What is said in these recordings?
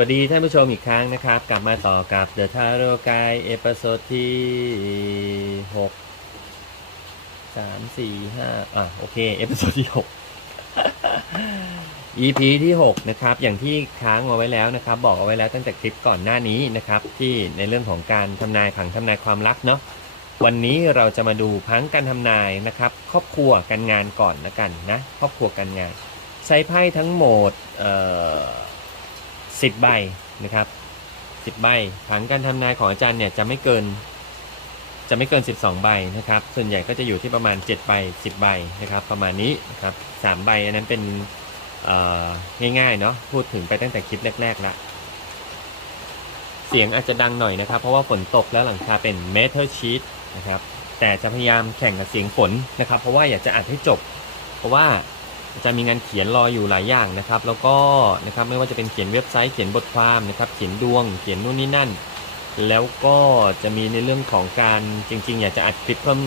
วัสดีท่านผู้ชมอีกครั้งนะครับ กลับมาต่อกับ The t a r o g u i เอพิโซดที่หกสามสี่ห้าอะโอเคเอพิโซดที่หก EP ที่6นะครับ อย่างที่ค้างเอาไว้แล้วนะครับ บอกเอาไว้แล้วตั้งแต่คลิปก่อนหน้านี้นะครับ ที่ในเรื่องของการทำนายผังทำนายความรักเนาะวันนี้เราจะมาดูพังการทำนายนะครับ ครอบครัวการงานก่อนละกันนะ ครอบครัวการงานใช้ไพ่ทั้งหมดเอ่อ สิบใบนะครับสิบใบผังการทำนายของอาจารย์เนี่ยจะไม่เกิน จะไม่เกิน 12 ใบนะครับ ส่วนใหญ่ก็จะอยู่ที่ประมาณ7ใบ10 ใบนะครับ ประมาณนี้นะครับ3ใบอันนั้นเป็นง่ายๆเนาะพูดถึงไปตั้งแต่คลิปแรกๆละเสียงอาจจะดังหน่อยนะครับ เพราะว่าฝนตกแล้วหลังคาเป็น metal sheet นะครับแต่จะพยายามแข่งกับเสียงฝนนะครับ เพราะว่าอยากจะอัดให้จบ เพราะว่า จะมีงานเขียนรออยู่หลายอย่างนะครับ แล้วก็นะครับไม่ว่าจะเป็นเขียนเว็บไซต์เขียนบทความนะครับ เขียนดวง เขียนนู่นนี่นั่น แล้วก็จะมีในเรื่องของการจริง ๆ อยากจะอัดคลิปเพิ่ม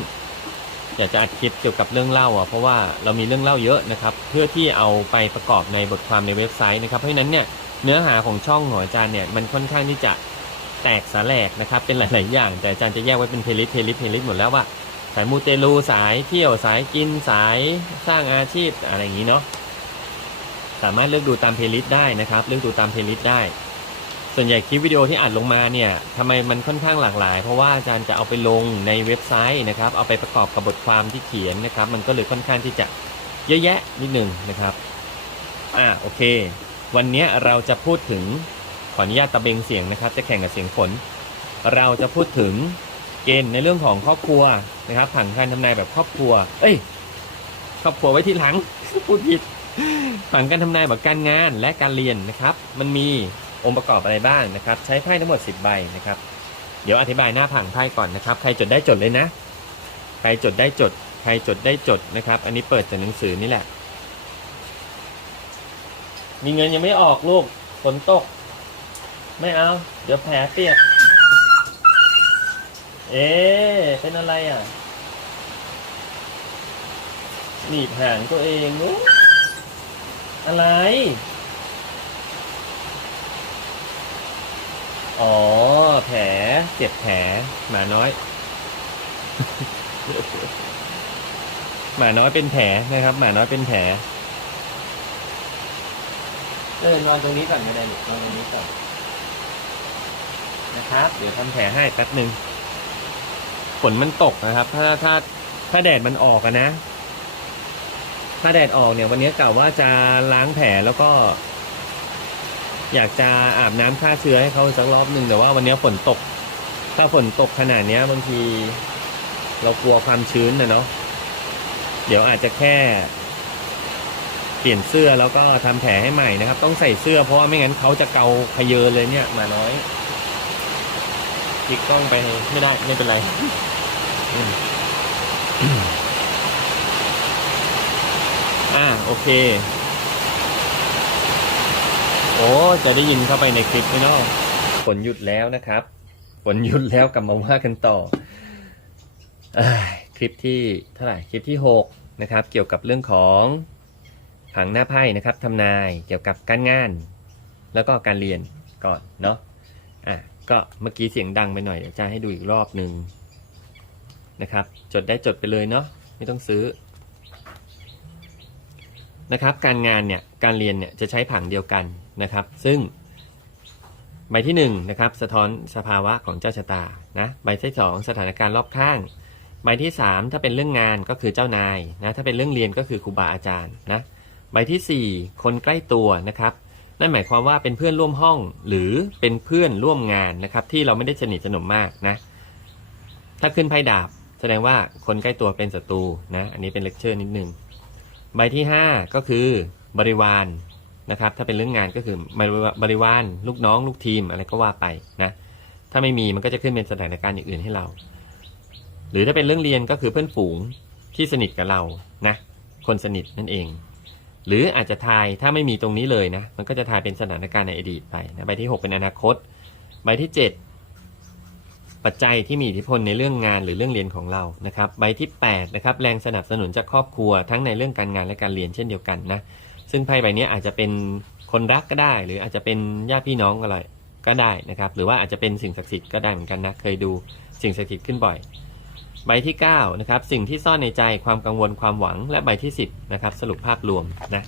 อยากจะอัดคลิปเกี่ยวกับเรื่องเล่าอะเพราะว่าเรามีเรื่องเล่าเยอะนะครับ เพื่อที่เอาไปประกอบในบทความในเว็บไซต์นะครับเพราะฉะนั้นเนี่ยเนื้อหาของช่องขออาจารย์เนี่ยมันค่อนข้างที่จะแตกสาแหลกนะครับ เป็นหลาย ๆ อย่าง แต่อาจารย์จะแยกไว้เป็นเพลิสเพลิสเพลิสหมดแล้วว่า สายมูเตลูสายเที่ยวสายกินสายสร้างอาชีพอะไรอย่างนี้เนาะสามารถเลือกดูตามเพลย์ลิสต์ได้นะครับ เลือกดูตามเพลย์ลิสต์ได้ ส่วนใหญ่คลิปวิดีโอที่อัดลงมาเนี่ยทำไมมันค่อนข้างหลากหลาย เพราะว่าอาจารย์จะเอาไปลงในเว็บไซต์นะครับ เอาไปประกอบกับบทความที่เขียนนะครับ มันก็เลยค่อนข้างที่จะเยอะแยะนิดหนึ่งนะครับอ่าโอเค วันนี้เราจะพูดถึงขออนุญาตตะเบงเสียงนะครับ จะแข่งกับเสียงฝนเราจะพูดถึง ณฑ์ในเรื่องของครอบครัวนะครับผังการทำนายแบบครอบครัว เอ้ย ครอบครัวไว้ที่หลังพูดผิดผังการทำนายแบบการงานและการเรียนนะครับ มันมีองค์ประกอบอะไรบ้างนะครับ ใช้ไพ่ทั้งหมด 10 ใบนะครับ เดี๋ยวอธิบายหน้าผังไพ่ก่อนนะครับ ใครจดได้จดเลยนะ ใครจดได้จด ใครจดได้จดนะครับ อันนี้เปิดจากหนังสือนี่แหละ มีเงินยังไม่ออกลูกฝนตก ไม่เอา เดี๋ยวแผลเปียก เอ๊เป็นอะไรอะ หนีบหางตัวเองอุ๊ยอะไร อ๋อ แผล เจ็บแผล หมาน้อย หมาน้อยเป็นแผลนะครับ หมาน้อยเป็นแผลเดินนอนตรงนี้ก่อนไม่ได้หรอนอนตรงนี้ก่อนนะครับ เดี๋ยวทำแผลให้แป๊บหนึ่ง ฝนมันตกนะครับ ถ้าถ้าถ้าแดดมันออกอะนะ ถ้าแดดออกเนี่ย วันนี้กล่าวว่าจะล้างแผลแล้วก็ อยากจะอาบน้ำฆ่าเชื้อให้เขาสักรอบหนึ่งแต่ว่าวันนี้ฝนตก ถ้าฝนตกขนาดเนี้ยบางที เรากลัวความชื้นนะเนาะเดี๋ยวอาจจะแค่ เปลี่ยนเสื้อแล้วก็ทำแผลให้ใหม่นะครับ ต้องใส่เสื้อเพราะว่าไม่งั้นเขาจะเกาขยเยอเลยเนี่ยหมาน้อยคลิกกล้องไปไม่ได้ไม่เป็นไร อ่าโอเค โอ้จะได้ยินเข้าไปในคลิปไม่นอกฝนหยุดแล้วนะครับฝนหยุดแล้วกลับมาว่ากันต่ออคลิปที่เท่าไหร่คลิปที่หกนะครับ เกี่ยวกับเรื่องของผังหน้าไพ่นะครับทำนายเกี่ยวกับการงาน แล้วก็การเรียนก่อนเนาะอะก็เมื่อกี้เสียงดังไปหน่อยเดี๋ยวจะให้ดูอีกรอบหนึ่ง นะครับ จดได้จดไปเลยเนาะไม่ต้องซื้อนะครับการงานเนี่ยการเรียนเนี่ยจะใช้ผังเดียวกันนะครับ ซึ่งใบที่1นงนะครับสะท้อนสภาวะของเจ้าชะตานะใบที่สองสถานการณ์รอบข้าง ใบที่ 3 ถ้าเป็นเรื่องงานก็คือเจ้านายนะถ้าเป็นเรื่องเรียนก็คือครูบาอาจารย์นะใบทีสี่ 4 คนใกล้ตัวนะครับนั่นหมายความว่าเป็นเพื่อนร่วมห้องหรือเป็นเพื่อนร่วมงานนะครับที่เราไม่ได้สนิทสนมมากนะถ้าขึ้นไพ่ดาบ แสดงว่าคนใกล้ตัวเป็นศัตรูนะ อันนี้เป็นเลคเชอร์นิดนึง ใบที่ 5 ก็คือบริวารนะครับ ถ้าเป็นเรื่องงานก็คือบริวารลูกน้องลูกทีมอะไรก็ว่าไปนะ ถ้าไม่มีมันก็จะขึ้นเป็นสถานการณ์อย่างอื่นให้เรา หรือถ้าเป็นเรื่องเรียนก็คือเพื่อนฝูงที่สนิทกับเรานะ คนสนิทนั่นเอง หรืออาจจะทายถ้าไม่มีตรงนี้เลยนะ มันก็จะทายเป็นสถานการณ์ในอดีตไปนะ ใบที่ 6 เป็นอนาคต ใบที่ 7 ปัจจัยที่มีอิทธิพลในเรื่องงานหรือเรื่องเรียนของเรานะครับใบที่8นะครับแรงสนับสนุนจากครอบครัวทั้งในเรื่องการงานและการเรียนเช่นเดียวกันนะซึ่งไพ่ใบนี้อาจจะเป็นคนรักก็ได้ หรืออาจจะเป็นญาติพี่น้องอะไรก็ได้นะครับหรือว่าอาจจะเป็นสิ่งศักดิ์สิทธิ์ก็ได้เหมือนกันนะเคยดูสิ่งศักดิ์สิทธิ์ขึ้นบ่อย ใบที่9นะครับสิ่งที่ซ่อนในใจความกังวลความหวังและใบที่ 10นะครับสรุปภาพรวมนะ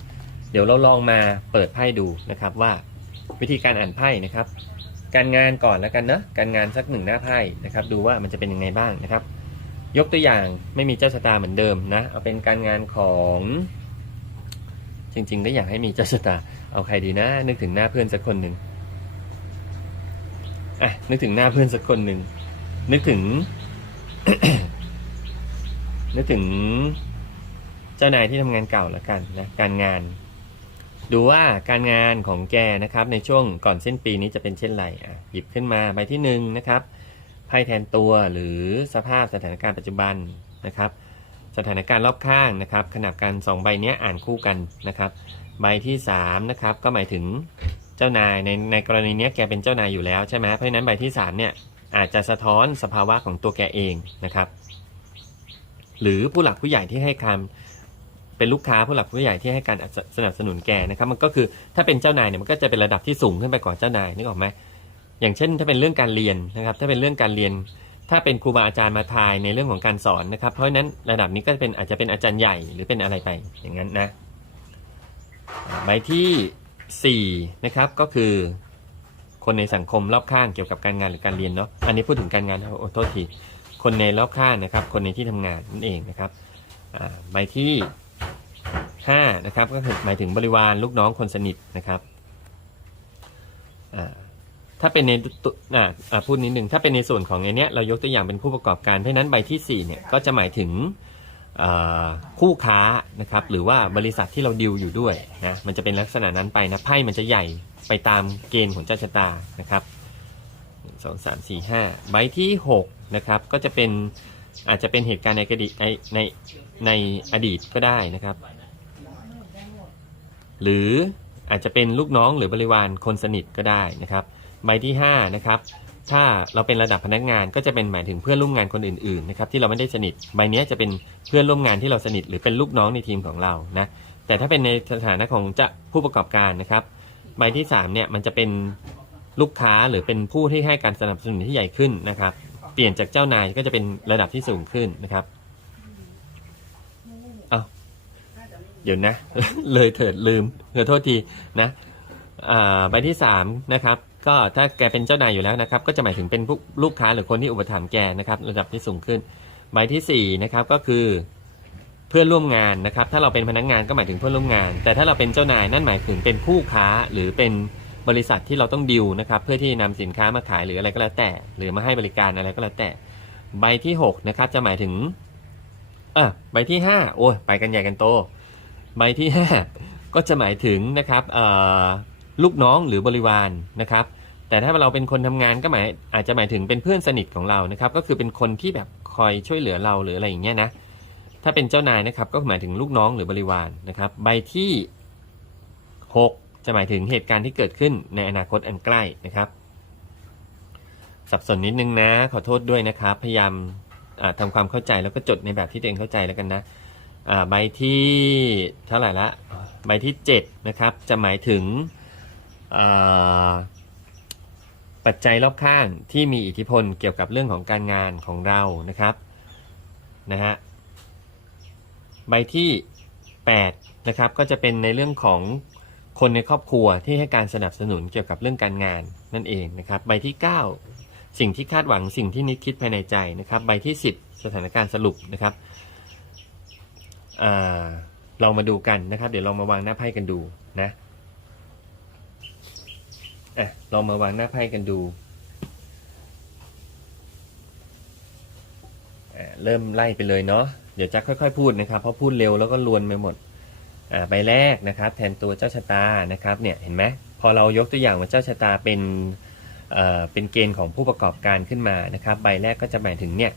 เดี๋ยวเราลองมาเปิดไพ่ดูนะครับว่าวิธีการอ่านไพ่นะครับ การงานก่อนแล้วกันเนอะการงานสักหนึ่งหน้าไพ่นะครับ ดูว่ามันจะเป็นยังไงบ้างนะครับ ยกตัวอย่างไม่มีเจ้าชะตาเหมือนเดิมนะ เอาเป็นการงานของ จริงๆก็อยากให้มีเจ้าชะตา เอาใครดีนะ นึกถึงหน้าเพื่อนสักคนหนึ่งอะนึกถึงหน้าเพื่อนสักคนหนึ่งนึกถึง นึกถึงเจ้านายที่ทำงานเก่าแล้วกันนะการงาน ดูว่าการงานของแกนะครับในช่วงก่อนสิ้นปีนี้จะเป็นเช่นไรอะหยิบขึ้นมาใบที่หนึ่งนะครับไพ่แทนตัวหรือสภาพสถานการณ์ปัจจุบันนะครับ สถานการณ์รอบข้างนะครับ ขนาบการสองใบเนี้ยอ่านคู่กันนะครับ ใบที่สามนะครับก็หมายถึงเจ้านายในในกรณีเนี้ยแกเป็นเจ้านายอยู่แล้วใช่ไหมเพราะฉะนั้นใบที่สามเนี่ยอาจจะสะท้อนสภาวะของตัวแกเองนะครับ หรือผู้หลักผู้ใหญ่ที่ให้กา เป็นลูกค้าผู้หลักผู้ใหญ่ที่ให้การสนับสนุนแกนะครับ มันก็คือถ้าเป็นเจ้านายเนี่ยมันก็จะเป็นระดับที่สูงขึ้นไปกว่าเจ้านายนึกออกไหมอย่างเช่น ถ้าเป็นเรื่องการเรียนนะครับ ถ้าเป็นเรื่องการเรียน ถ้าเป็นครูบาอาจารย์มาทายในเรื่องของการสอนนะครับ เพราะฉะนั้นระดับนี้ก็เป็นอาจจะเป็นอาจารย์ใหญ่หรือเป็นอะไรไปอย่างนั้นนะใบที่4นะครับก็คือคนในสังคมรอบข้างเกี่ยวกับการงานหรือการเรียนเนาะ อันนี้พูดถึงการงานนะโอ้โทษที คนในรอบข้างนะครับ คนในที่ทำงานนั่นเองนะครับใบที่ 5นะครับก็คือหมายถึงบริวารลูกน้องคนสนิทนะครับถ้าเป็นในตัวอ่าพูดนิดหนึ่งถ้าเป็นในส่วนของไอเนี้ยเรายกตัวอย่างเป็นผู้ประกอบการเพราะนั้นใบที่4เนี่ยก็จะหมายถึงคู่ค้านะครับหรือว่าบริษัทที่เราดิวอยู่ด้วยนะมันจะเป็นลักษณะนั้นไปนะไพ่มันจะใหญ่ไปตามเกณฑ์ของเจ้าชะตานะครับสองสามสี่ห้าใบที่หกนะครับก็จะเป็นอาจจะเป็นเหตุการณ์ในอดีตในในในอดีตก็ได้นะครับ หรืออาจจะเป็นลูกน้องหรือบริวารคนสนิทก็ได้นะครับ ใบที่ห้านะครับถ้าเราเป็นระดับพนักงานก็จะเป็นหมายถึงเพื่อนร่วมงานคนอื่นๆนะครับที่เราไม่ได้สนิทใบนี้จะเป็นเพื่อนร่วมงานที่เราสนิท หรือเป็นลูกน้องในทีมของเรานะแต่ถ้าเป็นในสถานะของจะผู้ประกอบการนะครับใบที่สามเนี่ยมันจะเป็นลูกค้าหรือเป็นผู้ที่ให้การสนับสนุนที่ใหญ่ขึ้นนะครับ เปลี่ยนจากเจ้านายก็จะเป็นระดับที่สูงขึ้นนะครับเอา เดี๋ยวนะ เลยเถิดลืมขอโทษทีนะใบที่สามนะครับก็ถ้าแกเป็นเจ้านายอยู่แล้วนะครับ ก็จะหมายถึงเป็นผู้ลูกค้าหรือคนที่อุปถัมภ์แกนะครับ ระดับที่สูงขึ้น ใบที่สี่นะครับก็คือเพื่อนร่วมงานนะครับ ถ้าเราเป็นพนักงานก็หมายถึงเพื่อนร่วมงาน แต่ถ้าเราเป็นเจ้านายนั่นหมายถึงเป็นคู่ค้าหรือเป็นบริษัทที่เราต้องดิวนะครับ เพื่อที่นำสินค้ามาขายหรืออะไรก็แล้วแต่ หรือมาให้บริการอะไรก็แล้วแต่ ใบที่หกนะครับจะหมายถึงเออใบที่ห้าโอ้ยไปกันใหญ่กันโต ใบที่ห้าก็จะหมายถึงนะครับลูกน้องหรือบริวารนะครับ แต่ถ้าเราเป็นคนทำงานก็หมายอาจจะหมายถึงเป็นเพื่อนสนิทของเรานะครับ ก็คือเป็นคนที่แบบคอยช่วยเหลือเราหรืออะไรอย่างเงี้ยนะถ้าเป็นเจ้านายนะครับ ก็หมายถึงลูกน้องหรือบริวารนะครับ ใบที่หกจะหมายถึงเหตุการณ์ที่เกิดขึ้นในอนาคตอันใกล้นะครับ สับสนนิดนึงนะ ขอโทษด้วยนะครับ พยายามอ่าทำความเข้าใจแล้วก็จดในแบบที่ตัวเองเข้าใจแล้วกันนะ อ่าใบที่เท่าไหร่ละใบที่ 7 นะครับ จะหมายถึงปัจจัยรอบข้างที่มีอิทธิพลเกี่ยวกับเรื่องของการงานของเรานะครับนะฮะใบที่ 8 นะครับ ก็จะเป็นในเรื่องของคนในครอบครัวที่ให้การสนับสนุนเกี่ยวกับเรื่องการงานนั่นเองนะครับ ใบที่ 9 สิ่งที่คาดหวังสิ่งที่นิดคิดภายในใจนะครับ ใบที่ 10 สถานการณ์สรุปนะครับ เรามาดูกันนะครับ เดี๋ยวเรามาวางหน้าไพ่กันดูนะอะเรามาวางหน้าไพ่กันดูเริ่มไล่ไปเลยเนาะเดี๋ยวจะค่อยๆ พูดนะครับ เพราะพูดเร็วแล้วก็ลวนไปหมดอ่าใบแรกนะครับ แทนตัวเจ้าชะตานะครับเนี่ยเห็นไหมพอเรายกตัวอย่างว่าเจ้าชะตาเป็นเอ่อเป็นเกณฑ์ของผู้ประกอบการขึ้นมานะครับ ใบแรกก็จะหมายถึงเนี่ย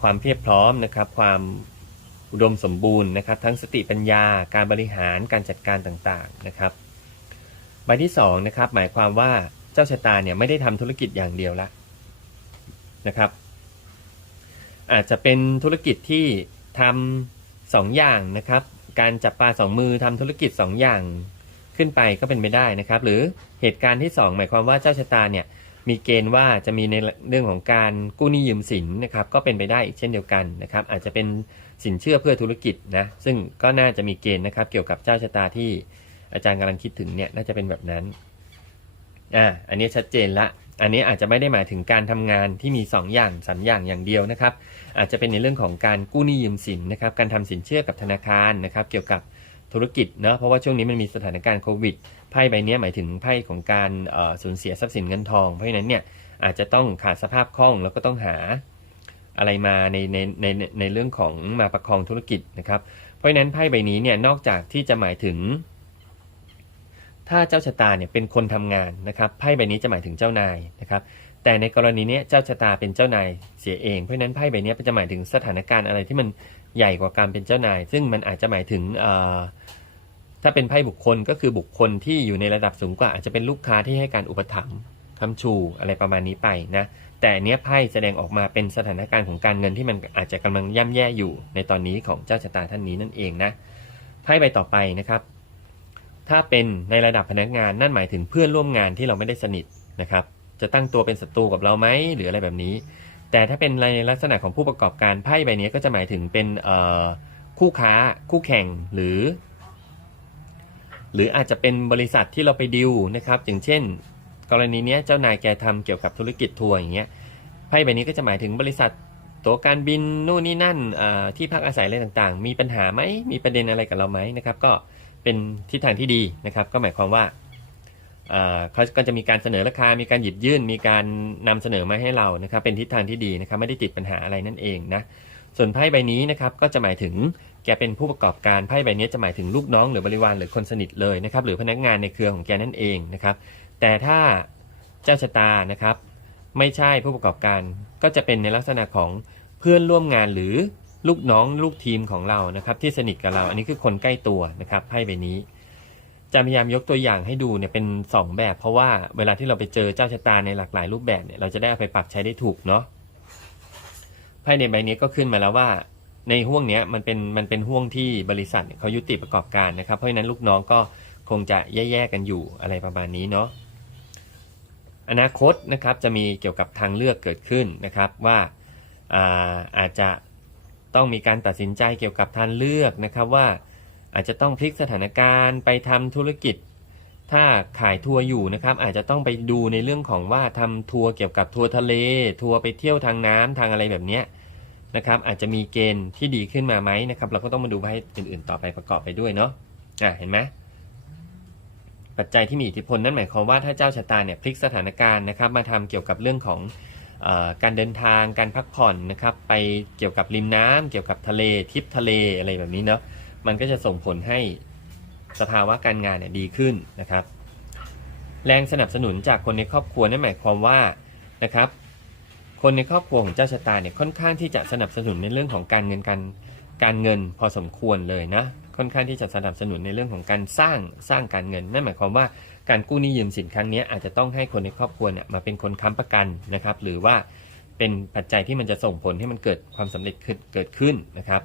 ความเพียบพร้อมนะครับ ความ อุดมสมบูรณ์นะครับ ทั้งสติปัญญาการบริหารการจัดการต่างๆนะครับ ใบที่2นะครับหมายความว่าเจ้าชะตาเนี่ยไม่ได้ทำธุรกิจอย่างเดียวละนะครับ อาจจะเป็นธุรกิจที่ทำสองอย่างนะครับ การจับปลาสองมือทำธุรกิจสองอย่างขึ้นไปก็เป็นไปได้นะครับ หรือเหตุการณ์ที่สองหมายความว่าเจ้าชะตาเนี่ยมีเกณฑ์ว่าจะมีในเรื่องของการกู้หนี้ยืมสินนะครับ ก็เป็นไปได้อีกเช่นเดียวกันนะครับ อาจจะเป็น สินเชื่อเพื่อธุรกิจนะซึ่งก็น่าจะมีเกณฑ์นะครับ เกี่ยวกับเจ้าชะตาที่อาจารย์กำลังคิดถึงเนี่ยน่าจะเป็นแบบนั้นอ่าอันนี้ชัดเจนละอันนี้อาจจะไม่ได้หมายถึงการทำงานที่มี 2 อย่างสามอย่างอย่างเดียวนะครับ อาจจะเป็นในเรื่องของการกู้หนี้ยืมสินนะครับ การทำสินเชื่อกับธนาคารนะครับ เกี่ยวกับธุรกิจเนาะเพราะว่าช่วงนี้มันมีสถานการณ์โควิดไพ่ใบเนี้ยหมายถึงไพ่ของการสูญเสียทรัพย์สินเงินทองเพราะฉะนั้นเนี่ยอาจจะต้องขาดสภาพคล่องแล้วก็ต้องหา อะไรมาในในในในเรื่องของมาประคองธุรกิจนะครับ เพราะฉะนั้นไพ่ใบนี้เนี่ยนอกจากที่จะหมายถึง ถ้าเจ้าชะตาเนี่ยเป็นคนทำงานนะครับไพ่ใบนี้จะหมายถึงเจ้านายนะครับแต่ในกรณีนี้เจ้าชะตาเป็นเจ้านายเสียเองเพราะฉะนั้นไพ่ใบนี้จะหมายถึงสถานการณ์อะไรที่มันใหญ่กว่าการเป็นเจ้านาย ซึ่งมันอาจจะหมายถึงถ้าเป็นไพ่บุคคลก็คือบุคคลที่อยู่ในระดับสูงกว่าอาจจะเป็นลูกค้าที่ให้การอุปถัมภ์คำชูอะไรประมาณนี้ไปนะ แต่เนี้ยไพ่แสดงออกมาเป็นสถานการณ์ของการเงินที่มันอาจจะกำลังย่ำแย่อยู่ในตอนนี้ของเจ้าชะตาท่านนี้นั่นเองนะไพ่ใบต่อไปนะครับ ถ้าเป็นในระดับพนักงานนั่นหมายถึงเพื่อนร่วมงานที่เราไม่ได้สนิทนะครับ จะตั้งตัวเป็นศัตรูกับเราไหมหรืออะไรแบบนี้ แต่ถ้าเป็นในลักษณะของผู้ประกอบการไพ่ใบนี้ก็จะหมายถึงเป็นคู่ค้าคู่แข่งหรือ หรืออาจจะเป็นบริษัทที่เราไปดิวนะครับ อย่างเช่น กรณีนี้เจ้านายแกทำเกี่ยวกับธุรกิจทัวร์อย่างเงี้ยไพ่ใบนี้ก็จะหมายถึงบริษัทตัวการบินนู่นนี่นั่นที่พักอาศัยอะไรต่างๆ มีปัญหาไหมมีประเด็นอะไรกับเราไหมนะครับ ก็เป็นทิศทางที่ดีนะครับ ก็หมายความว่าเขาก็จะมีการเสนอราคา มีการหยิบยื่น มีการนำเสนอมาให้เรานะครับ เป็นทิศทางที่ดีนะครับ ไม่ได้ติดปัญหาอะไรนั่นเองนะ ส่วนไพ่ใบนี้นะครับก็จะหมายถึงแกเป็นผู้ประกอบการไพ่ใบนี้จะหมายถึงลูกน้องหรือบริวารหรือคนสนิทเลยนะครับ หรือพนักงานในเครือของแกนั่นเองนะครับ แต่ถ้าเจ้าชะตานะครับ ไม่ใช่ผู้ประกอบการก็จะเป็นในลักษณะของเพื่อนร่วมงานหรือลูกน้องลูกทีมของเรานะครับ ที่สนิทกับเรา อันนี้คือคนใกล้ตัวนะครับไพ่ใบนี้ จะพยายามยกตัวอย่างให้ดูเนี่ยเป็น 2 แบบ เพราะว่าเวลาที่เราไปเจอเจ้าชะตาในหลากหลายรูปแบบเนี่ยเราจะได้เอาไปปรับใช้ได้ถูกเนาะไพ่ในใบนี้ก็ขึ้นมาแล้วว่า ในห่วงเนี้ยมันเป็นมันเป็นห่วงที่บริษัทเนี่ยเขายุติประกอบการนะครับ เพราะฉะนั้นลูกน้องก็คงจะแย่ๆกันอยู่อะไรประมาณนี้เนาะ อนาคตนะครับจะมีเกี่ยวกับทางเลือกเกิดขึ้นนะครับว่าอาอาจจะต้องมีการตัดสินใจเกี่ยวกับทางเลือกนะครับว่าอาจจะต้องพลิกสถานการณ์ไปทำธุรกิจ ถ้าขายทัวร์อยู่นะครับ อาจจะต้องไปดูในเรื่องของว่าทำทัวร์เกี่ยวกับทัวร์ทะเล ทัวร์ไปเที่ยวทางน้ำทางอะไรแบบเนี้ยนะครับ อาจจะมีเกณฑ์ที่ดีขึ้นมาไหมนะครับ เราก็ต้องมาดูให้อื่น ๆ ต่อไปประกอบไปด้วยเนาะอะเห็นไหม ปัจจัยที่มีอิทธิพลนั่นหมายความว่าถ้าเจ้าชะตาเนี่ยพลิกสถานการณ์นะครับมาทำเกี่ยวกับเรื่องของอการเดินทางการพักผ่อนนะครับไปเกี่ยวกับริมน้ำเกี่ยวกับทะเลทริปทะเลอะไรแบบนี้เนาะมันก็จะส่งผลให้สภาวะการงานเนี่ยดีขึ้นนะครับ แรงสนับสนุนจากคนในครอบครัวนั่นหมายความว่านะครับ คนในครอบครัวของเจ้าชะตาเนี่ยค่อนข้างที่จะสนับสนุนในเรื่องของการเงินการการเงินพอสมควรเลยนะ ค่อนข้างที่จะสนับสนุนในเรื่องของการสร้างสร้างการเงินนั่นหมายความว่าการกู้หนี้ยืมสินครั้งนี้อาจจะต้องให้คนในครอบครัวเนี่ยมาเป็นคนค้ำประกันนะครับ หรือว่าเป็นปัจจัยที่มันจะส่งผลให้มันเกิดความสำเร็จขึ้นเกิดขึ้นนะครับ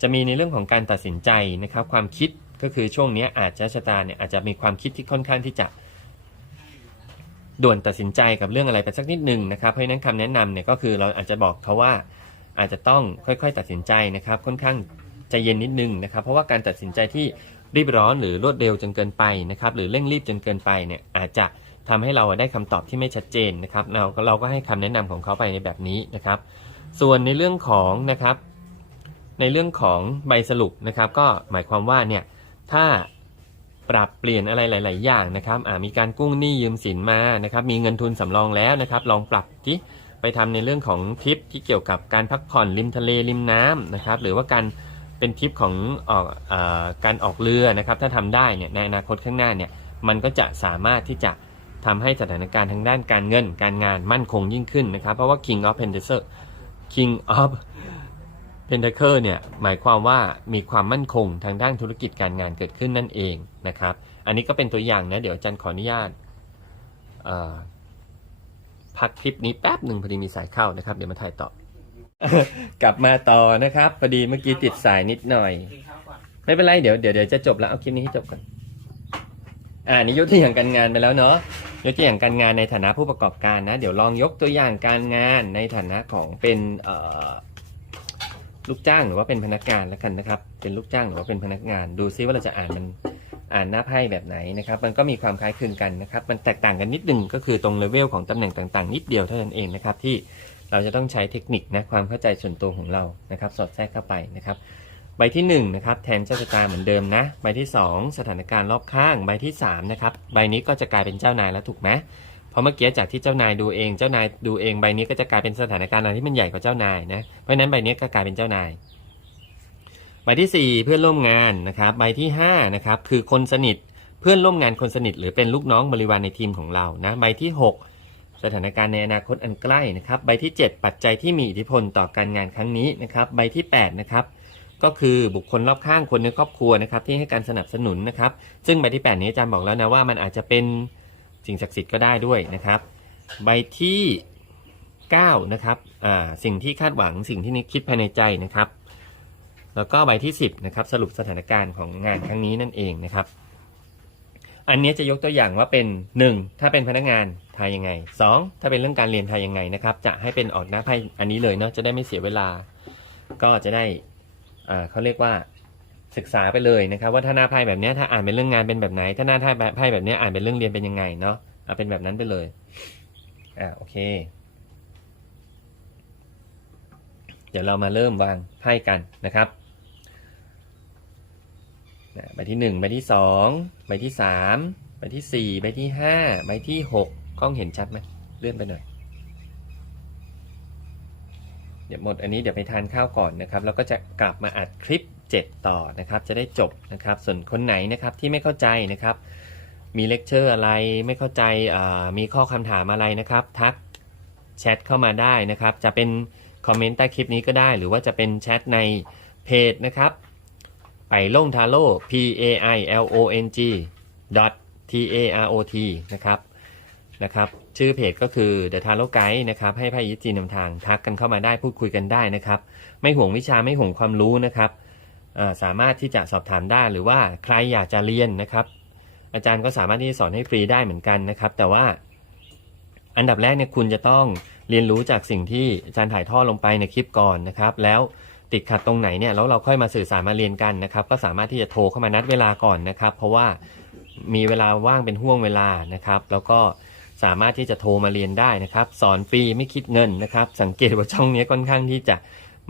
จะมีในเรื่องของการตัดสินใจนะครับ ความคิดก็คือช่วงนี้อาจจะชะตาเนี่ยอาจจะมีความคิดที่ค่อนข้างที่จะด่วนตัดสินใจกับเรื่องอะไรไปสักนิดหนึ่งนะครับเพราะนั้นคำแนะนำเนี่ยก็คือเราอาจจะบอกเขาว่าอาจจะต้องค่อย ๆ ตัดสินใจนะครับ ค่อนข้าง ใจเย็นนิดนึงนะครับ เพราะว่าการตัดสินใจที่รีบร้อนหรือรวดเร็วจนเกินไปนะครับหรือเร่งรีบจนเกินไปเนี่ยอาจจะทำให้เราได้คำตอบที่ไม่ชัดเจนนะครับเราก็เราก็ให้คำแนะนำของเขาไปในแบบนี้นะครับ ส่วนในเรื่องของนะครับ ในเรื่องของใบสรุปนะครับ ก็หมายความว่าเนี่ยถ้าปรับเปลี่ยนอะไรหลาย ๆ อย่างนะครับมีการกู้หนี้ยืมสินมานะครับมีเงินทุนสำรองแล้วนะครับ ลองปรับที่ไปทำในเรื่องของทริปที่เกี่ยวกับการพักผ่อนริมทะเลริมน้ำนะครับ หรือว่าการ เป็นทิปของออกอาการออกเรือนะครับ ถ้าทำได้เนี่ยในอนาคตข้างหน้าเนี่ยมันก็จะสามารถที่จะทำให้สถานการณ์ทางด้านการเงิน การงานมั่นคงยิ่งขึ้นนะครับ เพราะว่า King of Pentacles King of เพน t เ c อร์เนี่ยหมายความว่ามีความมั่นคงทางด้านธุรกิจการงานเกิดขึ้นนั่นเองนะครับ อันนี้ก็เป็นตัวอย่างนะ เดี๋ยวจารย์ขออนุญาตพักคลิปนี้แป๊บหนึ่งพอดีมีสายเข้านะครับ เดี๋ยวมาถ่ายต่อ กลับมาต่อนะครับพอดีเมื่อกี้ติดสายนิดหน่อยไม่เป็นไรเดี๋ยวเดี๋ยวเดี๋ยวจะจบแล้วเอาคลิปนี้ให้จบก่อนอ่านี่ยกตัวอย่างการงานไปแล้วเนาะยกตัวอย่างการงานในฐานะผู้ประกอบการนะเดี๋ยวลองยกตัวอย่างการงานในฐานะของเป็นเอ่อลูกจ้างหรือว่าเป็นพนักงานแล้วกันนะครับ เป็นลูกจ้างหรือว่าเป็นพนักงาน ดูซิว่าเราจะอ่านมันอ่านหน้าไพ่แบบไหนนะครับ มันก็มีความคล้ายคลึงกันนะครับ มันแตกต่างกันนิดนึงก็คือตรงเลเวลของตำแหน่งต่างๆ นิดเดียวเท่านั้นเองนะครับที่ เราจะต้องใช้เทคนิคนะความเข้าใจส่วนตัวของเรานะครับ สอดแทรกเข้าไปนะครับ ใบที่1นะครับแทนเจ้าชะตาเหมือนเดิมนะ ใบที่ 2 สถานการณ์รอบข้าง ใบที่3นะครับใบนี้ก็จะกลายเป็นเจ้านายแล้วถูกไหมเพราะเมื่อกี้จากที่เจ้านายดูเอง เจ้านายดูเองใบนี้ก็จะกลายเป็นสถานการณ์อะไรที่มันใหญ่กว่าเจ้านายนะ เพราะฉะนั้นใบนี้ก็กลายเป็นเจ้านาย ใบที่ 4 เพื่อนร่วมงานนะครับ ใบที่5นะครับคือคนสนิท เพื่อนร่วมงานคนสนิท หรือเป็นลูกน้องบริวารในทีมของเรานะ ใบที่ 6 สถานการณ์ในอนาคตอันใกล้นะครับ ใบที่ 7 ปัจจัยที่มีอิทธิพลต่อการงานครั้งนี้นะครับ ใบที่8นะครับก็คือบุคคลรอบข้างคนในครอบครัวนะครับที่ให้การสนับสนุนนะครับ ซึ่งใบที่ 8 นี้อาจารย์บอกแล้วนะว่ามันอาจจะเป็นสิ่งศักดิ์สิทธิ์ก็ได้ด้วยนะครับ ใบที่9นะครับสิ่งที่คาดหวังสิ่งที่นึกคิดภายในใจนะครับ แล้วก็ใบที่ 10นะครับสรุปสถานการณ์ของงานครั้งนี้นั่นเองนะครับ อันนี้จะยกตัวอย่างว่าเป็น 1 ถ้าเป็นพนักงาน ทายยังไง 2 ถ้าเป็นเรื่องการเรียนทายยังไงนะครับ จะให้เป็นออกหน้าไพ่อันนี้เลยเนาะจะได้ไม่เสียเวลา ก็จะได้เขาเรียกว่าศึกษาไปเลยนะครับ ว่าถ้าหน้าไพ่แบบนี้ถ้าอ่านเป็นเรื่องงานเป็นแบบไหน ถ้าหน้าไพ่ไพ่แบบนี้อ่านเป็นเรื่องเรียนเป็นยังไงเนาะเอาเป็นแบบนั้นไปเลยอ่าโอเค เดี๋ยวเรามาเริ่มวางไพ่กันนะครับใบที่หนึ่งใบที่สองใบที่สามใบที่สี่ใบที่ห้าใบที่ห กล้องเห็นชัดไหมเลื่อนไปหน่อย เดี๋ยวหมดอันนี้เดี๋ยวไปทานข้าวก่อนนะครับ แล้วก็จะกลับมาอัดคลิป 7 ต่อนะครับ จะได้จบนะครับ ส่วนคนไหนนะครับที่ไม่เข้าใจนะครับ มีเลคเชอร์อะไรไม่เข้าใจมีข้อคำถามอะไรนะครับ ทักแชทเข้ามาได้นะครับ จะเป็นคอมเมนต์ใต้คลิปนี้ก็ได้ หรือว่าจะเป็นแชทในเพจนะครับไปล่งทาโร่ p a i l o n g dot t a r o t นะครับ นะครับ ชื่อเพจก็คือ The Tarot Guide นะครับให้ไพ่ยิจีนนำทางทักกันเข้ามาได้พูดคุยกันได้นะครับ ไม่ห่วงวิชาไม่ห่วงความรู้นะครับสามารถที่จะสอบถามได้หรือว่าใครอยากจะเรียนนะครับ อาจารย์ก็สามารถที่จะสอนให้ฟรีได้เหมือนกันนะครับ แต่ว่าอันดับแรกเนี่ยคุณจะต้องเรียนรู้จากสิ่งที่อาจารย์ถ่ายทอดลงไปในคลิปก่อนนะครับ แล้วติดขัดตรงไหนเนี่ยแล้วเราค่อยมาสื่อสารมาเรียนกันนะครับ ก็สามารถที่จะโทรเข้ามานัดเวลาก่อนนะครับ เพราะว่ามีเวลาว่างเป็นห่วงเวลานะครับ แล้วก็ สามารถที่จะโทรมาเรียนได้นะครับ สอนฟรีไม่คิดเงินนะครับ สังเกตว่าช่องนี้ค่อนข้างที่จะ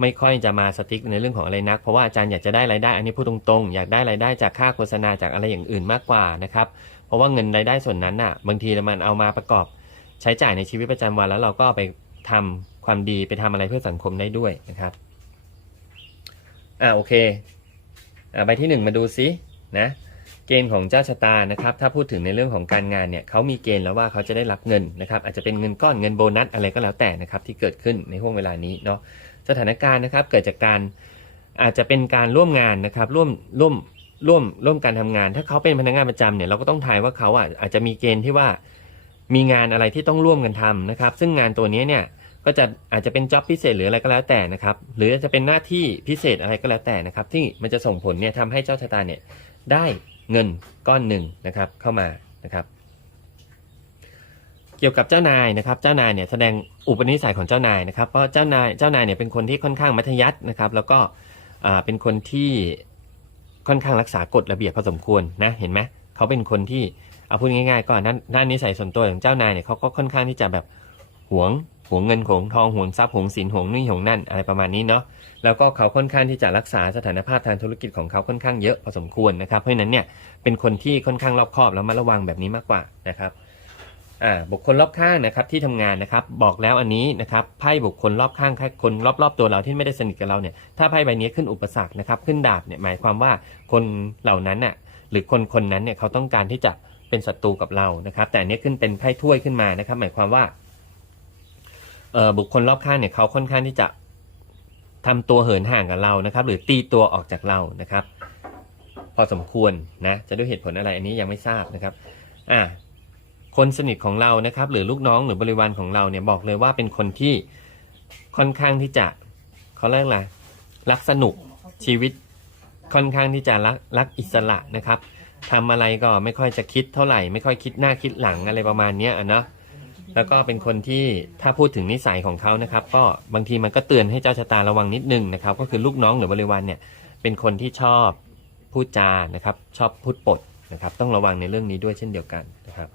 ไม่ค่อยจะมาสติ๊กในเรื่องของอะไรนัก เพราะว่าอาจารย์อยากจะได้รายได้ อันนี้พูดตรงๆ อยากได้รายได้จากค่าโฆษณาจากอะไรอย่างอื่นมากกว่านะครับ เพราะว่าเงินรายได้ส่วนนั้นน่ะ บางทีมันเอามาประกอบใช้จ่ายในชีวิตประจำวัน แล้วเราก็ไปทำความดีไปทำอะไรเพื่อสังคมได้ด้วยนะครับ อ่าโอเค อ่าใบที่หนึ่งมาดูซินะ เกณฑ์ของเจ้าชะตานะครับถ้าพูดถึงในเรื่องของการงานเนี่ยเขามีเกณฑ์แล้วว่าเขาจะได้รับเงินนะครับอาจจะเป็นเงินก้อนเงินโบนัสอะไรก็แล้วแต่นะครับที่เกิดขึ้นในห่วงเวลานี้เนาะสถานการณ์นะครับเกิดจากการอาจจะเป็นการร่วมงานนะครับร่วมร่วมร่วมร่วมการทำงาน ถ้าเขาเป็นพนักงานประจำเนี่ยเราก็ต้องทายว่าเขาอะอาจจะมีเกณฑ์ที่ว่ามีงานอะไรที่ต้องร่วมกันทำนะครับ ซึ่งงานตัวนี้เนี่ยก็จะอาจจะเป็นจ็อบพิเศษหรืออะไรก็แล้วแต่นะครับ หรือจะเป็นหน้าที่พิเศษอะไรก็แล้วแต่นะครับ ที่มันจะส่งผลเนี่ยทำให้เจ้าชะตาเนี่ยได้ เงินก้อนหนึ่งนะครับเข้ามานะครับ เกี่ยวกับเจ้านายนะครับ เจ้านายเนี่ยแสดงอุปนิสัยของเจ้านายนะครับ เพราะเจ้านายเจ้านายเนี่ยเป็นคนที่ค่อนข้างมัธยัสถ์นะครับ แล้วก็เป็นคนที่ค่อนข้างรักษากฎระเบียบพอสมควรนะเห็นไหมเขาเป็นคนที่เอาพูดง่ายๆก่อนด้านด้านนิสัยส่วนตัวของเจ้านายเนี่ยเขาก็ค่อนข้างที่จะแบบหวงหวงเงินหวงทองหวงทรัพย์หวงสินหวงนี่หวงนั่นอะไรประมาณนี้เนาะ แล้วก็เขาค่อนข้างที่จะรักษาสถานภาพทางธุรกิจของเขาค่อนข้างเยอะพอสมควรนะครับ เพราะฉะนั้นเนี่ยเป็นคนที่ค่อนข้างรอบคอบแล้วมาระวังแบบนี้มากกว่านะครับบุคคลรอบข้างนะครับที่ทำงานนะครับบอกแล้วอันนี้นะครับไพ่บุคคลรอบข้างคนรอบๆตัวเราที่ไม่ได้สนิทกับเราเนี่ยถ้าไพ่ใบนี้ขึ้นอุปสรรคนะครับขึ้นดาบเนี่ยหมายความว่าคนเหล่านั้นน่ะหรือคนคนนั้นเนี่ยเขาต้องการที่จะเป็นศัตรูกับเรานะครับ แต่อันนี้ขึ้นเป็นไพ่ถ้วยขึ้นมานะครับ หมายความว่าบุคคลรอบข้างเนี่ยเขาค่อนข้างที่จะ ทำตัวเหินห่างกับเรานะครับ หรือตีตัวออกจากเรานะครับ พอสมควรนะจะด้วยเหตุผลอะไรอันนี้ยังไม่ทราบนะครับอ่าคนสนิทของเรานะครับ หรือลูกน้องหรือบริวารของเราเนี่ยบอกเลยว่าเป็นคนที่ค่อนข้างที่จะเขาเรียกอะไรรักสนุกชีวิตค่อนข้างที่จะรักรักอิสระนะครับทำอะไรก็ไม่ค่อยจะคิดเท่าไหร่ ไม่ค่อยคิดหน้าคิดหลังอะไรประมาณเนี้ยอะเนาะ แล้วก็เป็นคนที่ถ้าพูดถึงนิสัยของเขานะครับ ก็บางทีมันก็เตือนให้เจ้าชะตาระวังนิดนึงนะครับ ก็คือลูกน้องหรือบริวารเนี่ย เป็นคนที่ชอบพูดจานะครับ ชอบพูดปดนะครับ ต้องระวังในเรื่องนี้ด้วยเช่นเดียวกันนะครับ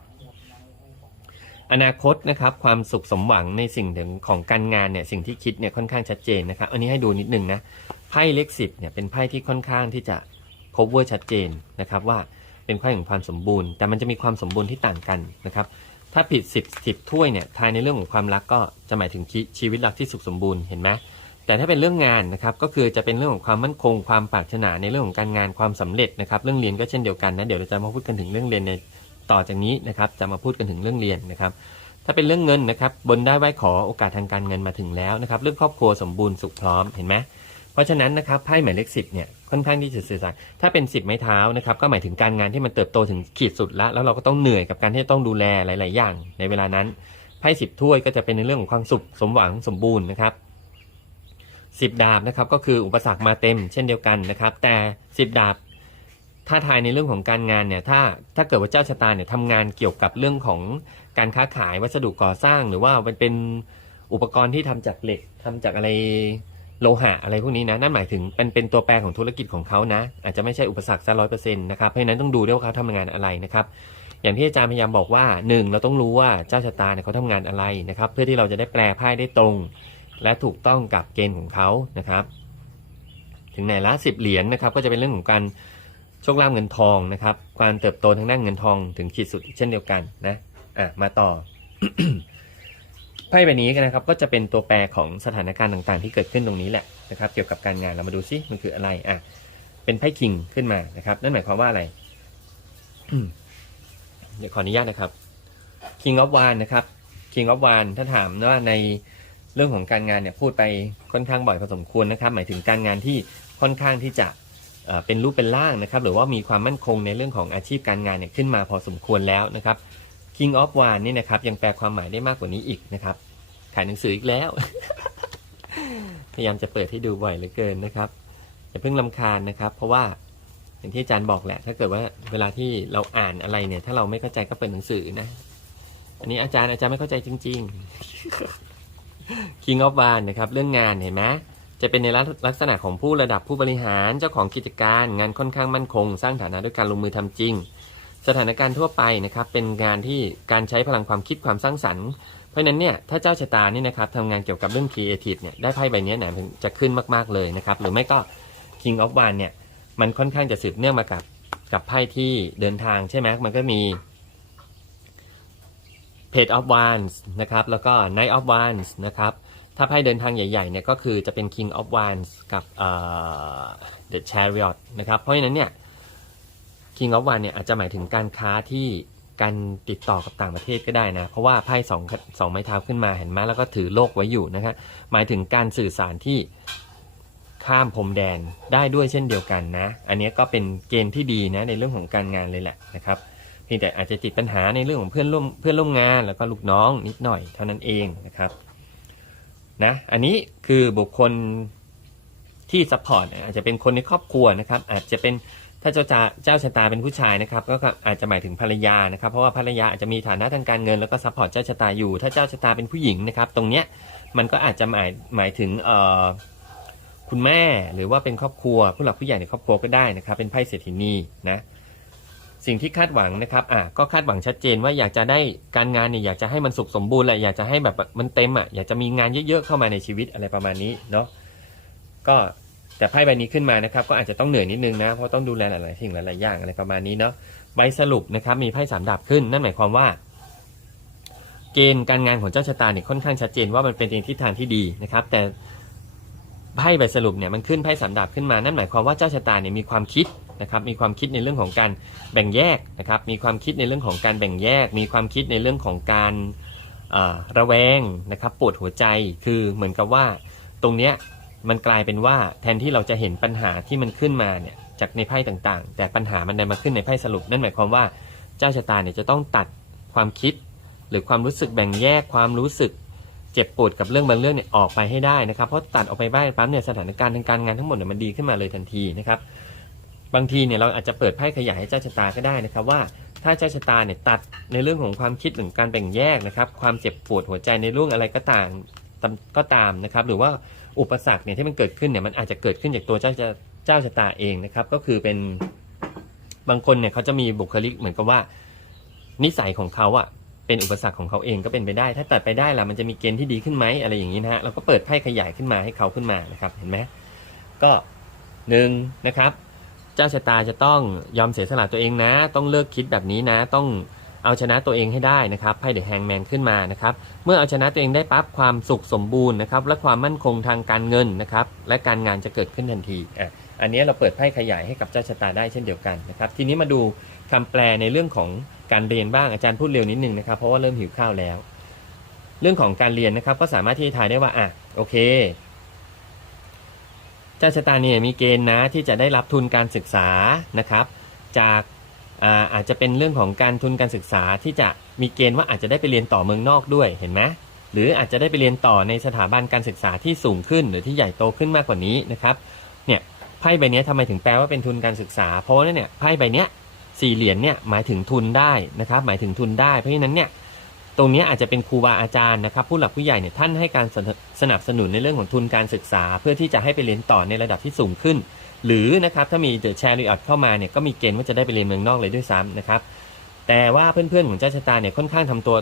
อนาคตนะครับ ความสุขสมหวังในสิ่งถึงของการงานเนี่ยสิ่งที่คิดเนี่ยค่อนข้างชัดเจนนะครับ อันนี้ให้ดูนิดนึงนะไพ่เลขสิบเนี่ยเป็นไพ่ที่ค่อนข้างที่จะ cover ชัดเจนนะครับว่าเป็นไพ่ของความสมบูรณ์ แต่มันจะมีความสมบูรณ์ที่ต่างกันนะครับ ถ้าผิด10 10ถ้วยเนี่ยทายในเรื่องของความรักก็จะหมายถึงชีวิตรักที่สุขสมบูรณ์เห็นไหมแต่ถ้าเป็นเรื่องงานนะครับก็คือจะเป็นเรื่องของความมั่นคงความปรารถนาในเรื่องของการงานความสำเร็จนะครับ เรื่องเรียนก็เช่นเดียวกันนะเดี๋ยวเราจะมาพูดกันถึงเรื่องเรียนในต่อจากนี้นะครับจะมาพูดกันถึงเรื่องเรียนนะครับ ถ้าเป็นเรื่องเงินนะครับบนได้ไหว้ขอโอกาสทางการเงินมาถึงแล้วนะครับ เรื่องครอบครัวสมบูรณ์สุขพร้อมเห็นไหม เพราะฉะนั้นนะครับไพ่หมายเลขสิบเนี่ยค่อนข้างที่จะสื่อสารถ้าเป็นสิบไม้เท้านะครับก็หมายถึงการงานที่มันเติบโตถึงขีดสุดแล้วแล้วเราก็ต้องเหนื่อยกับการที่ต้องดูแลหลาย ๆ อย่าง ในเวลานั้นไพ่สิบถ้วยก็จะเป็นในเรื่องของความสุขสมหวังสมบูรณ์นะครับสิบดาบนะครับก็คืออุปสรรคมาเต็มเช่นเดียวกันนะครับ แต่สิบดาบถ้าทายในเรื่องของการงานเนี่ยถ้าถ้าเกิดว่าเจ้าชะตาเนี่ยทำงานเกี่ยวกับเรื่องของการค้าขายวัสดุก่อสร้าง หรือว่ามันเป็นอุปกรณ์ที่ทำจากเหล็กทำจากอะไร โลหะอะไรพวกนี้นะ นั่นหมายถึงเป็นเป็นตัวแปรของธุรกิจของเขานะ อาจจะไม่ใช่อุปสรรคซะร้อยเปอร์เซ็นต์นะครับ เพราะฉะนั้นต้องดูด้วยว่าเขาทำงานอะไรนะครับ อย่างที่อาจารย์พยายามบอกว่าหนึ่งเราต้องรู้ว่าเจ้าชะตาเนี่ยเขาทำงานอะไรนะครับ เพื่อที่เราจะได้แปลไพ่ได้ตรง และถูกต้องกับเกณฑ์ของเขานะครับ ถึงไหนละสิบเหรียญนะครับ ก็จะเป็นเรื่องของการโชคลาภเงินทองนะครับความเติบโตทางด้านเงินทองถึงขีดสุดเช่นเดียวกันนะ อะมาต่อ ไพ่ใบนี้กันนะครับก็จะเป็นตัวแปรของสถานการณ์ต่างๆ ที่เกิดขึ้นตรงนี้แหละนะครับ เกี่ยวกับการงานเรามาดูซิมันคืออะไรอะเป็นไพ่คิงขึ้นมานะครับ นั่นหมายความว่าอะไรเดี๋ยวขออนุญาตนะครับ King of w a n นะครับ King of w a n ถ้าถามว่าในเรื่องของการงานเนี่ยพูดไปค่อนข้างบ่อยพอสมควรนะครับ หมายถึงการงานที่ค่อนข้างที่จะเป็นรูปเป็นร่างนะครับ หรือว่ามีความมั่นคงในเรื่องของอาชีพการงานเนี่ยขึ้นมาพอสมควรแล้วนะครับ King of w a n นี่นะครับ ยังแปลความหมายได้มากกว่านี้อีกนะครับ ขายหนังสืออีกแล้ว พยายามจะเปิดให้ดูบ่อยเหลือเกินนะครับอย่าเพิ่งลำคาญนะครับ เพราะว่าอย่างที่อาจารย์บอกแหละ ถ้าเกิดว่าเวลาที่เราอ่านอะไรเนี่ย ถ้าเราไม่เข้าใจก็เปิดหนังสือนะ อันนี้อาจารย์อาจารย์ไม่เข้าใจจริง ๆ King of w a n นะครับ เรื่องงานเห็นไหมจะเป็นในลักษณะของผู้ระดับผู้บริหารเจ้าของกิจการ งานค่อนข้างมั่นคง สร้างฐานะด้วยการลงมือทำจริง สถานการณ์ทั่วไปนะครับเป็นงานที่การใช้พลังความคิดความสร้างสรรค์ เพราะฉะนั้นเนี่ยถ้าเจ้าชะตานี่นะครับทำงานเกี่ยวกับเรื่องครีเอทีฟเนี่ยได้ไพ่ใบนี้เนี่ยจะขึ้นมากๆเลยนะครับหรือไม่ก็ King of w a n เนี่ยมันค่อนข้างจะสืบเนื่องมากับกับไพ่ที่เดินทางใช่ไหมมันก็มี Page of Wands นะครับแล้วก็ Knight of Wands นะครับถ้าไพ่เดินทางใหญ่ๆเนี่ยก็คือจะเป็น King of Wands กับเอ่อ The Chariot นะครับเพราะฉะนั้นเนี่ย King of Wands เนี่ยอาจจะหมายถึงการค้าที่การติดต่อกับต่างประเทศก็ได้นะ เพราะว่าไพ่สองสองไม้เท้าขึ้นมาเห็นไหมแล้วก็ถือโลกไว้อยู่นะครับหมายถึงการสื่อสารที่ข้ามพรมแดนได้ด้วยเช่นเดียวกันนะ อันนี้ก็เป็นเกณฑ์ที่ดีนะในเรื่องของการงานเลยแหละนะครับเพียงแต่อาจจะติดปัญหาในเรื่องของเพื่อนร่วมเพื่อนร่วมงานแล้วก็ลูกน้องนิดหน่อยเท่านั้นเองนะครับนะอันนี้คือบุคคลที่ซัพพอร์ตอาจจะเป็นคนในครอบครัวนะครับ อาจจะเป็น ถ้าเจ้าจาเจ้าชะตาเป็นผู้ชายนะครับก็อาจจะหมายถึงภรรยานะครับ เพราะว่าภรรยาอาจจะมีฐานะทางการเงินแล้วก็ซัพพอร์ตเจ้าชะตาอยู่ ถ้าเจ้าชะตาเป็นผู้หญิงนะครับ ตรงเนี้ยมันก็อาจจะหมายหมายถึงเอ่อคุณแม่หรือว่าเป็นครอบครัว ผู้หลักผู้ใหญ่ในครอบครัวก็ได้นะครับ เป็นไพ่เศรษฐินีนะสิ่งที่คาดหวังนะครับอะก็คาดหวังชัดเจนว่าอยากจะได้การงานเนี่ยอยากจะให้มันสุขสมบูรณ์แหละอยากจะให้แบบมันเต็มอะอยากจะมีงานเยอะๆเข้ามาในชีวิตอะไรประมาณนี้เนาะก็ แต่ไพ่ใบนี้ขึ้นมานะครับ ก็อาจจะต้องเหนื่อยนิดนึงนะเพราะต้องดูแลหลายๆสิ่งหลายๆอย่างอะไรประมาณนี้เนาะใบสรุปนะครับมีไพ่สามดาบขึ้น นั่นหมายความว่า เกณฑ์การงานของเจ้าชะตาเนี่ยค่อนข้างชัดเจนว่ามันเป็นในทิศทางที่ดีนะครับ แต่ไพ่ใบสรุปเนี่ยมันขึ้นไพ่สามดาบขึ้นมา นั่นหมายความว่าเจ้าชะตาเนี่ยมีความคิดนะครับ มีความคิดในเรื่องของการแบ่งแยกนะครับ มีความคิดในเรื่องของการแบ่งแยก มีความคิดในเรื่องของการระแวงนะครับ ปวดหัวใจ คือเหมือนกับว่าตรงเนี้ย มันกลายเป็นว่าแทนที่เราจะเห็นปัญหาที่มันขึ้นมาเนี่ยจากในไพ่ต่างๆ แต่ปัญหามันได้มาขึ้นในไพ่สรุป นั่นหมายความว่าเจ้าชะตาเนี่ยจะต้องตัดความคิด หรือความรู้สึกแบ่งแยกความรู้สึก เจ็บปวดกับเรื่องบางเรื่องเนี่ยออกไปให้ได้นะครับเพราะตัดออกไปบ้างปั๊บเนี่ยสถานการณ์ทางการงานทั้งหมดเนี่ยมันดีขึ้นมาเลยทันทีนะครับบางทีเนี่ยเราอาจจะเปิดไพ่ขยายให้เจ้าชะตาก็ได้นะครับว่าถ้าเจ้าชะตาเนี่ยตัดในเรื่องของความคิดหรือการแบ่งแยกนะครับความเจ็บปวดหัวใจในเรื่องอะไรก็ตามตามก็ตามนะครับหรือว่า อุปสรรคเนี่ยที่มันเกิดขึ้นเนี่ยมันอาจจะเกิดขึ้นจากตัวเจ้าจะเจ้าชะตาเองนะครับ ก็คือเป็นบางคนเนี่ยเขาจะมีบุคลิกเหมือนกับว่า นิสัยของเขาอะเป็นอุปสรรคของเขาเองก็เป็นไปได้ ถ้าตัดไปได้ล่ะมันจะมีเกณฑ์ที่ดีขึ้นไหมอะไรอย่างนี้นะฮะเราก็เปิดไพ่ขยายขึ้นมาให้เขาขึ้นมานะครับ เห็นไหมก็หนึ่งนะครับ เจ้าชะตาจะต้องยอมเสียสละตัวเองนะ ต้องเลิกคิดแบบนี้นะ ต้อง เอาชนะตัวเองให้ได้นะครับไพ่เดอะแฮงแมนขึ้นมานะครับเมื่อเอาชนะตัวเองได้ปั๊บความสุขสมบูรณ์นะครับและความมั่นคงทางการเงินนะครับและการงานจะเกิดขึ้นทันทีอะอันนี้เราเปิดไพ่ขยายให้กับเจ้าชะตาได้เช่นเดียวกันนะครับทีนี้มาดูคำแปลในเรื่องของการเรียนบ้างอาจารย์พูดเร็วนิดนึงนะครับเพราะว่าเริ่มหิวข้าวแล้ว เรื่องของการเรียนนะครับก็สามารถที่จะทายได้ว่าอะโอเคเจ้าชะตาเนี่ยมีเกณฑ์นะที่จะได้รับทุนการศึกษานะครับ จาก อาจจะเป็นเรื่องของการทุนการศึกษาที่จะมีเกณฑ์ว่าอาจจะได้ไปเรียนต่อเมืองนอกด้วยเห็นไหมหรืออาจจะได้ไปเรียนต่อในสถาบันการศึกษาที่สูงขึ้น หรือที่ใหญ่โตขึ้นมากกว่านี้นะครับเนี่ยไพ่ใบนี้ทำไมถึงแปลว่าเป็นทุนการศึกษา เพราะว่าเนี่ยไพ่ใบนี้สี่เหรียญเนี่ยหมายถึงทุนได้นะครับ หมายถึงทุนได้เพราะฉะนั้นเนี่ยตรงนี้อาจจะเป็นครูบาอาจารย์นะครับ ผู้หลักผู้ใหญ่เนี่ยท่านให้การสนับสนุนในเรื่องของทุนการศึกษา เพื่อที่จะให้ไปเรียนต่อในระดับที่สูงขึ้น หรือนะครับถ้ามีเดอะแชร์รีออดเข้ามาเนี่ยก็มีเกณฑ์ว่าจะได้ไปเรียนเมืองนอกเลยด้วยซ้ำนะครับแต่ว่าเพื่อนๆของเจ้าชะตาเนี่ยค่อนข้างทำตัว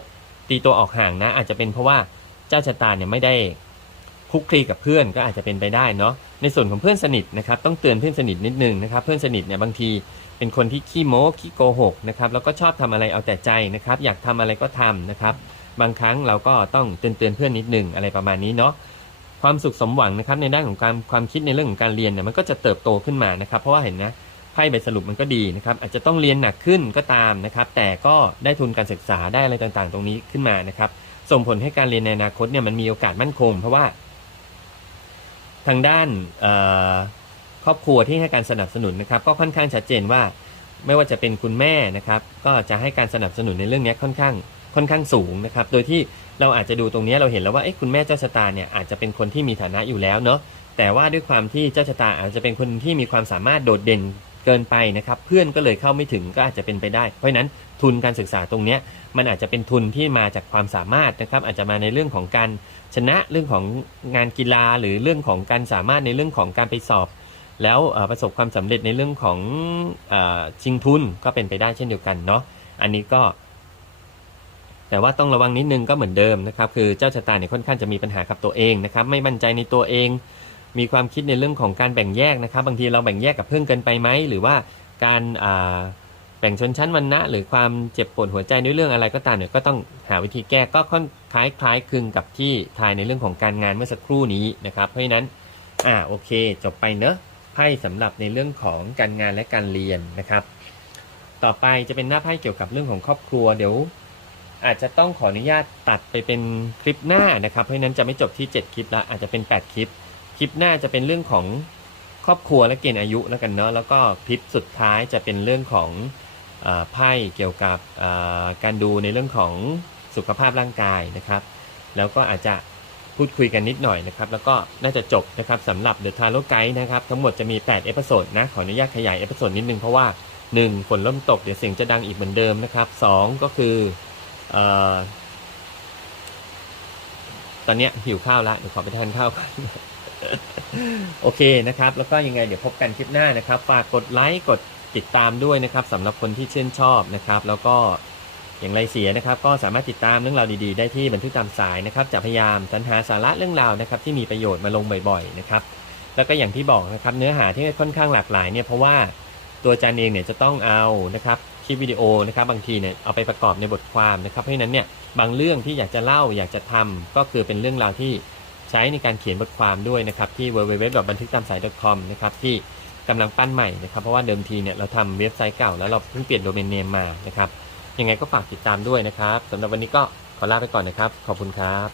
ตีตัวออกห่างนะ อาจจะเป็นเพราะว่าเจ้าชะตาเนี่ยไม่ได้คุกคลีกับเพื่อนก็อาจจะเป็นไปได้เนาะในส่วนของเพื่อนสนิทนะครับต้องเตือนเพื่อนสนิทนิดนึงนะครับเพื่อนสนิทเนี่ยบางทีเป็นคนที่ขี้โม้ขี้โกหกนะครับแล้วก็ชอบทำอะไรเอาแต่ใจนะครับอยากทำอะไรก็ทำนะครับบางครั้งเราก็ต้องเตือนเตือนเพื่อนนิดหนึ่งอะไรประมาณนี้เนาะ ความสุขสมหวังนะครับในด้านของการความคิดในเรื่องของการเรียนเนี่ยมันก็จะเติบโตขึ้นมานะครับ เพราะว่าเห็นนะไพ่ใบสรุปมันก็ดีนะครับอาจจะต้องเรียนหนักขึ้นก็ตามนะครับ แต่ก็ได้ทุนการศึกษาได้อะไรต่างๆ ตรงนี้ขึ้นมานะครับ ส่งผลให้การเรียนในอนาคตเนี่ยมันมีโอกาสมั่นคง เพราะว่า ทางด้านครอบครัวที่ให้การสนับสนุนนะครับ ก็ค่อนข้างชัดเจนว่า ไม่ว่าจะเป็นคุณแม่นะครับ ก็จะให้การสนับสนุนในเรื่องนี้ค่อนข้าง ค่อนข้างสูงนะครับ โดยที่เราอาจจะดูตรงนี้เราเห็นแล้วว่าคุณแม่เจ้าชะตาเนี่ยอาจจะเป็นคนที่มีฐานะอยู่แล้วเนาะแต่ว่าด้วยความที่เจ้าชะตาอาจจะเป็นคนที่มีความสามารถโดดเด่นเกินไปนะครับ เพื่อนก็เลยเข้าไม่ถึงก็อาจจะเป็นไปได้ เพราะฉะนั้นทุนการศึกษาตรงนี้มันอาจจะเป็นทุนที่มาจากความสามารถนะครับ อาจจะมาในเรื่องของการชนะเรื่องของงานกีฬา หรือเรื่องของการสามารถในเรื่องของการไปสอบ แล้วประสบความสำเร็จในเรื่องของอชิงทุนก็เป็นไปได้เช่นเดียวกันเนาะอันนี้ก็ แต่ว่าต้องระวังนิดนึงก็เหมือนเดิมนะครับ คือเจ้าชะตาเนี่ยค่อนข้างจะมีปัญหากับตัวเองนะครับ ไม่มั่นใจในตัวเอง มีความคิดในเรื่องของการแบ่งแยกนะครับ บางทีเราแบ่งแยกกับเพื่อนเกินไปไหม หรือว่าการาแบ่งชนชั้นวรรณะ หรือความเจ็บปวดหัวใจในเรื่องอะไรก็ตามเนี่ยก็ต้องหาวิธีแก้ก็ค่อนคล้ายคล้ายคลึงกับที่ทายในเรื่องของการงานเมื่อสักครู่นี้นะครับ เพราะฉะนั้นอ่าโอเค จบไปเนอะไพ่สำหรับในเรื่องของการงานและการเรียนนะครับ ต่อไปจะเป็นหน้าไพ่เกี่ยวกับเรื่องของครอบครัวเดี๋ยว อาจจะต้องขออนุญาตตัดไปเป็นคลิปหน้านะครับ เพราะนั้นจะไม่จบที่ 7 คลิปละอาจจะเป็น 8 คลิป คลิปหน้าจะเป็นเรื่องของครอบครัวและเกณฑ์อายุแล้วกันเนาะแล้วก็คลิปสุดท้ายจะเป็นเรื่องของเออไพ่เกี่ยวกับเอ่อการดูในเรื่องของสุขภาพร่างกายนะครับ แล้วก็อาจจะพูดคุยกันนิดหน่อยนะครับ แล้วก็น่าจะจบนะครับสำหรับ The Tarot Guide นะครับ ทั้งหมดจะมี 8 เอพิโซดนะ ขออนุญาตขยายเอพิโซดนิดนึง เพราะว่า 1. ฝนเริ่มตก เดี๋ยวเสียงจะดังอีกเหมือนเดิมนะครับ 2 ก็คือ เออตอนเนี้ยหิวข้าวละเดี๋ยวขอไปทานข้าวก่อนโอเคนะครับ แล้วก็ยังไงเดี๋ยวพบกันคลิปหน้านะครับ ฝากกดไลค์กดติดตามด้วยนะครับสำหรับคนที่ชื่นชอบนะครับ แล้วก็อย่างไรเสียนะครับ ก็สามารถติดตามเรื่องราวดีๆ ได้ที่บันทึกตามสายนะครับจะพยายามสรรหาสาระเรื่องราวนะครับ ที่มีประโยชน์มาลงบ่อยๆนะครับ แล้วก็อย่างที่บอกนะครับ เนื้อหาที่ค่อนข้างหลากหลายเนี่ยเพราะว่าตัวจารย์เองเนี่ยจะต้องเอานะครับ คลิปวิดีโอนะครับบางทีเนี่ยเอาไปประกอบในบทความนะครับเพราะนั้นเนี่ยบางเรื่องที่อยากจะเล่าอยากจะทำก็คือเป็นเรื่องราวที่ใช้ในการเขียนบทความด้วยนะครับที่ www บันทึกตามสาย .com นะครับที่กำลังปั้นใหม่นะครับเพราะว่าเดิมทีเนี่ยเราทำเว็บไซต์เก่าแล้วเราเพิ่งเปลี่ยนโดเมนเนมมานะครับยังไงก็ฝากติดตามด้วยนะครับสำหรับวันนี้ก็ขอลาไปก่อนนะครับ ขอบคุณครับ